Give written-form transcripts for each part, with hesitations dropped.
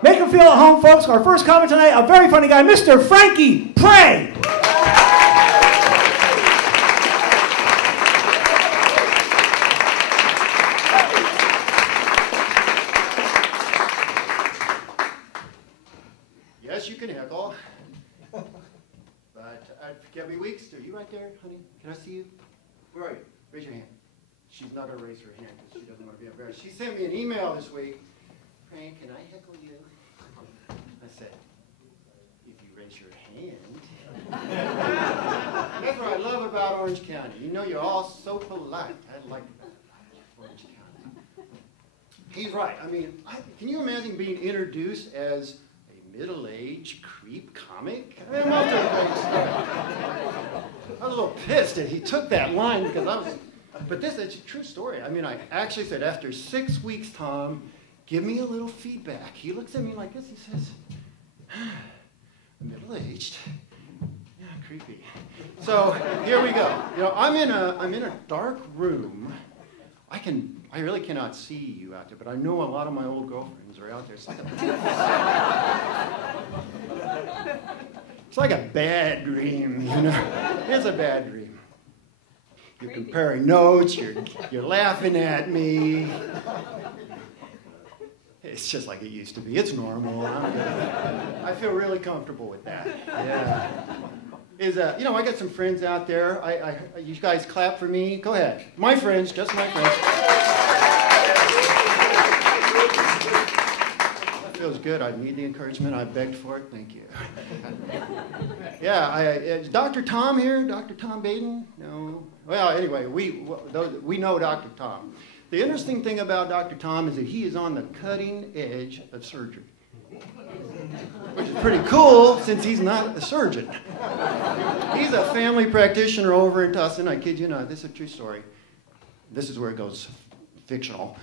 Make him feel at home, folks. Our first comment tonight, a very funny guy, Mr. Frankie. Pray! Yes, you can heckle. But Gabby Weeks, are you right there, honey? Can I see you? Where are you? Raise your hand. She's not going to raise her hand because she doesn't want to be embarrassed. She sent me an email this week. Frank, can I heckle you? I said, if you raise your hand. That's what I love about Orange County. You know, you're all so polite. I like Orange County. He's right. I mean, can you imagine being introduced as a middle-aged creep comic? I mean, I was a little pissed that he took that line because I was... But it's a true story. I mean, I actually said, after 6 weeks, Tom, give me a little feedback. He looks at me like this. He says, middle-aged. Yeah, creepy. So here we go. You know, I'm in a dark room. I really cannot see you out there, but I know a lot of my old girlfriends are out there. It's like a bad dream, you know. It's a bad dream. You're comparing notes, you're laughing at me. It's just like it used to be. It's normal. I feel really comfortable with that. Yeah. You know, I got some friends out there. You guys clap for me. Go ahead. My friends, just my friends. That feels good. I need the encouragement. I begged for it. Thank you. Yeah, is Dr. Tom here? Dr. Tom Baden? No. Well, anyway, we know Dr. Tom. The interesting thing about Dr. Tom is that he is on the cutting edge of surgery, which is pretty cool since he's not a surgeon. He's a family practitioner over in Tustin. I kid you not. This is a true story. This is where it goes fictional.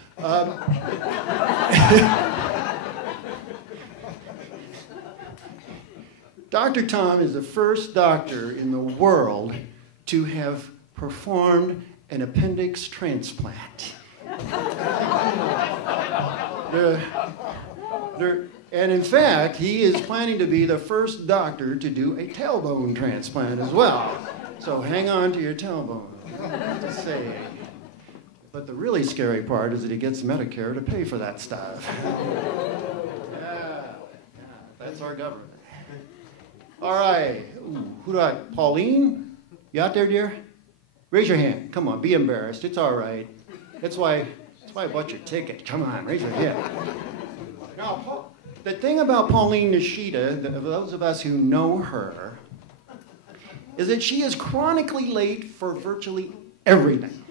Dr. Tom is the first doctor in the world to have performed an appendix transplant. And in fact, he is planning to be the first doctor to do a tailbone transplant as well. So hang on to your tailbone, to say. But the really scary part is that he gets Medicare to pay for that stuff. Yeah, that's our government. All right, Pauline, you out there, dear? Raise your hand. Come on, be embarrassed. It's all right. That's why I bought your ticket. Come on, raise your hand. Now, the thing about Pauline Nishida, those of us who know her, is that she is chronically late for virtually everything.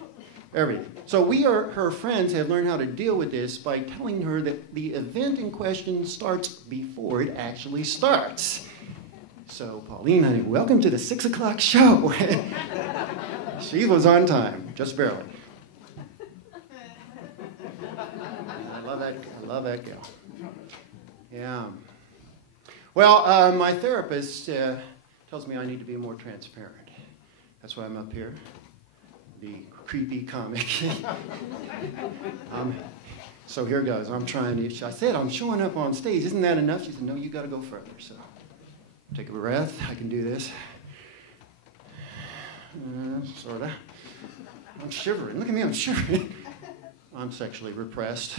Everything. So her friends have learned how to deal with this by telling her that the event in question starts before it actually starts. So, Pauline, honey, welcome to the 6 o'clock show. She was on time, just barely. I love that gal. Yeah. Well, my therapist tells me I need to be more transparent. That's why I'm up here, the creepy comic. So here goes. I said I'm showing up on stage. Isn't that enough? She said, no, you got to go further. So take a breath. I can do this. Sort of. I'm shivering. Look at me, I'm shivering. I'm sexually repressed.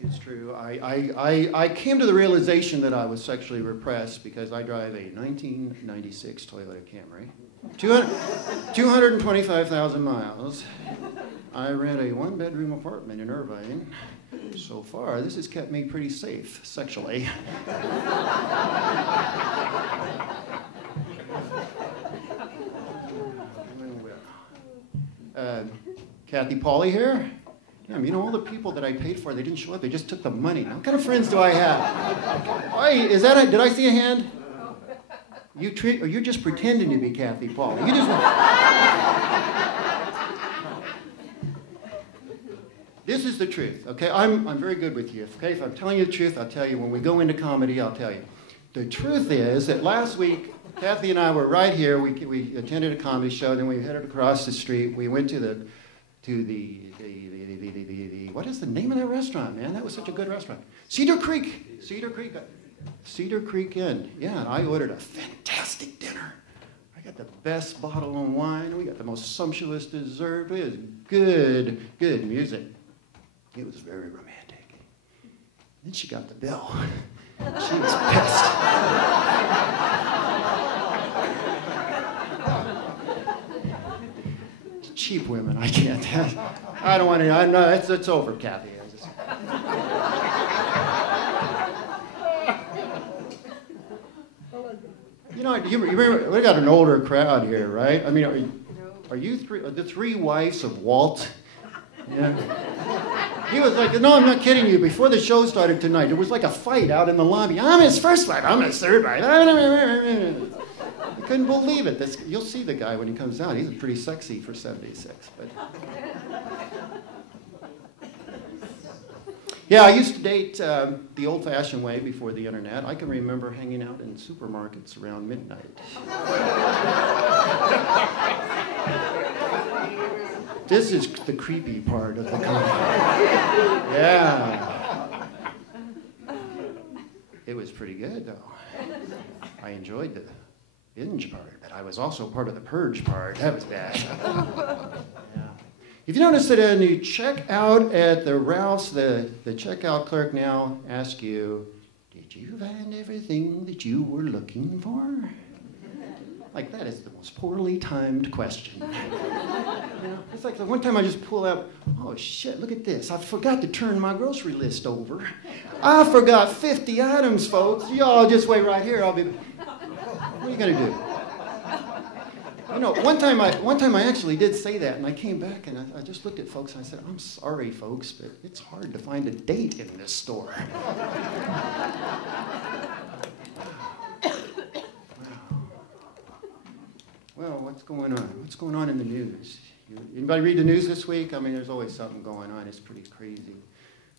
It's true. I came to the realization that I was sexually repressed because I drive a 1996 Toyota Camry. 225,000 miles. I rent a one-bedroom apartment in Irvine. So far, this has kept me pretty safe sexually. Kathy Pauly here. Damn, you know, all the people that I paid for, they didn't show up. They just took the money. Now, what kind of friends do I have? Why, did I see a hand? You're just pretending to be Kathy Pauly. This is the truth, okay? I'm very good with you, okay? If I'm telling you the truth, I'll tell you. When we go into comedy, I'll tell you. The truth is that last week, Kathy and I were right here. We attended a comedy show, then we headed across the street. We went to the to what is the name of that restaurant, man? That was such a good restaurant. Cedar Creek Inn. Yeah, I ordered a fantastic dinner. I got the best bottle of wine. We got the most sumptuous dessert. It was good music. It was very romantic. Then she got the bill. She was pissed. Cheap women, I can't. I don't want to. I'm not. It's over, Kathy. You know, you remember, we got an older crowd here, right? I mean, are you the three wives of Walt? Yeah. He was like, no, I'm not kidding you. Before the show started tonight, there was like a fight out in the lobby. I'm his first wife. I'm his third wife. I couldn't believe it. You'll see the guy when he comes out. He's pretty sexy for 76. But yeah, I used to date the old-fashioned way before the internet. I can remember hanging out in supermarkets around midnight. This is the creepy part of the comedy. Yeah. It was pretty good, though. I enjoyed the binge part, but I was also part of the purge part. That was bad. Yeah. If you notice that when you check out at the Ralph's, the checkout clerk now asks you, did you find everything that you were looking for? Like, that is the most poorly timed question. You know, it's like the one time I just pull out, oh shit, look at this. I forgot to turn my grocery list over. I forgot 50 items, folks. Y'all just wait right here. What are you gonna do? You know, one time I actually did say that, and I came back and I just looked at folks and I said, I'm sorry, folks, but it's hard to find a date in this store. Well, what's going on? What's going on in the news? Anybody read the news this week? I mean, there's always something going on. It's pretty crazy.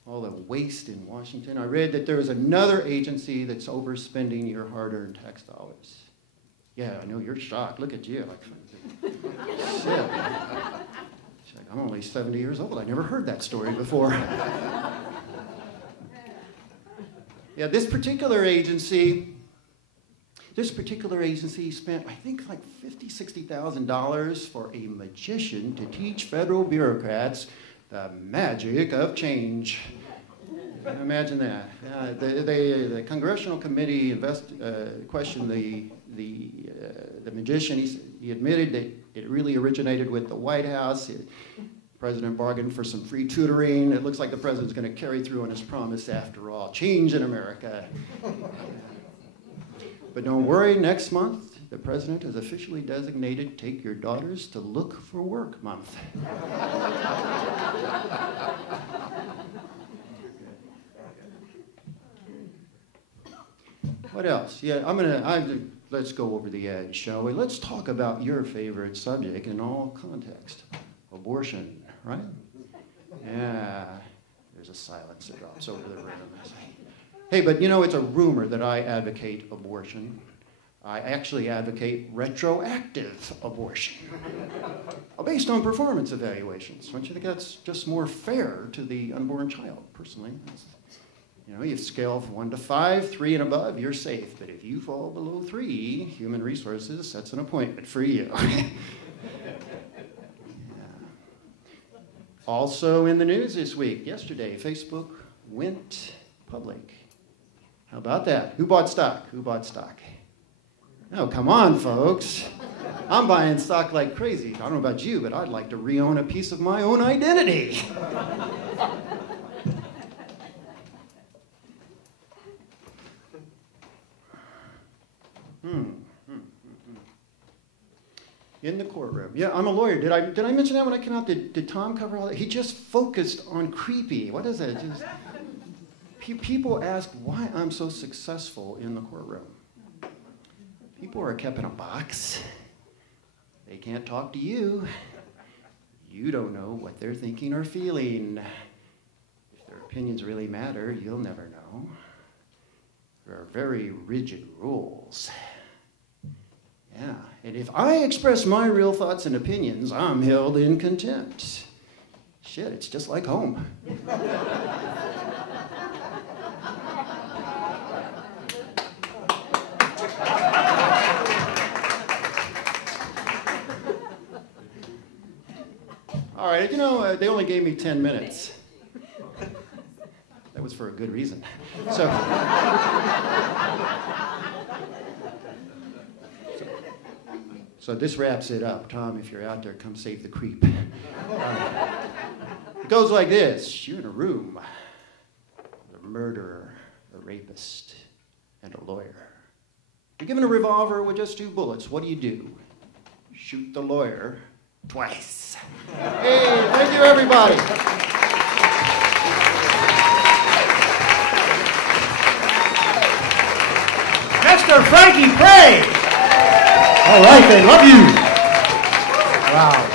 All the waste in Washington. I read that there is another agency that's overspending your hard-earned tax dollars. Yeah, I know you're shocked. Look at you. Like, shit. I'm only 70 years old. I never heard that story before. Yeah, this particular agency spent, I think, like $50,000, $60,000 for a magician to teach federal bureaucrats the magic of change. Imagine that. The congressional committee questioned the magician. He admitted that it really originated with the White House. The president bargained for some free tutoring. It looks like the president's going to carry through on his promise after all. Change in America. But don't worry, next month, the president has officially designated Take Your Daughters to Look for Work Month. What else? Yeah, let's go over the edge, shall we? Let's talk about your favorite subject in all context. Abortion, right? Yeah, there's a silence that drops over the room. Hey, but you know, it's a rumor that I advocate abortion. I actually advocate retroactive abortion based on performance evaluations. Don't you think that's just more fair to the unborn child, personally? You know, you scale from 1 to 5, 3 and above, you're safe. But if you fall below 3, Human Resources sets an appointment for you. Yeah. Also in the news this week, yesterday, Facebook went public. How about that? Who bought stock? Who bought stock? Oh, come on, folks. I'm buying stock like crazy. I don't know about you, but I'd like to re-own a piece of my own identity. In the courtroom. Yeah, I'm a lawyer. Did I mention that when I came out? Did Tom cover all that? He just focused on creepy. What is that? People ask why I'm so successful in the courtroom. People are kept in a box. They can't talk to you. You don't know what they're thinking or feeling. If their opinions really matter, you'll never know. There are very rigid rules. Yeah, and if I express my real thoughts and opinions, I'm held in contempt. Shit, it's just like home. All right, you know, they only gave me 10 minutes. That was for a good reason. So this wraps it up. Tom, if you're out there, come save the creep. It goes like this. You're in a room with a murderer, a rapist, and a lawyer. You're given a revolver with just 2 bullets. What do? Shoot the lawyer twice. Hey, thank you, everybody. Mr. Frankie, pray! All right, they love you. Wow.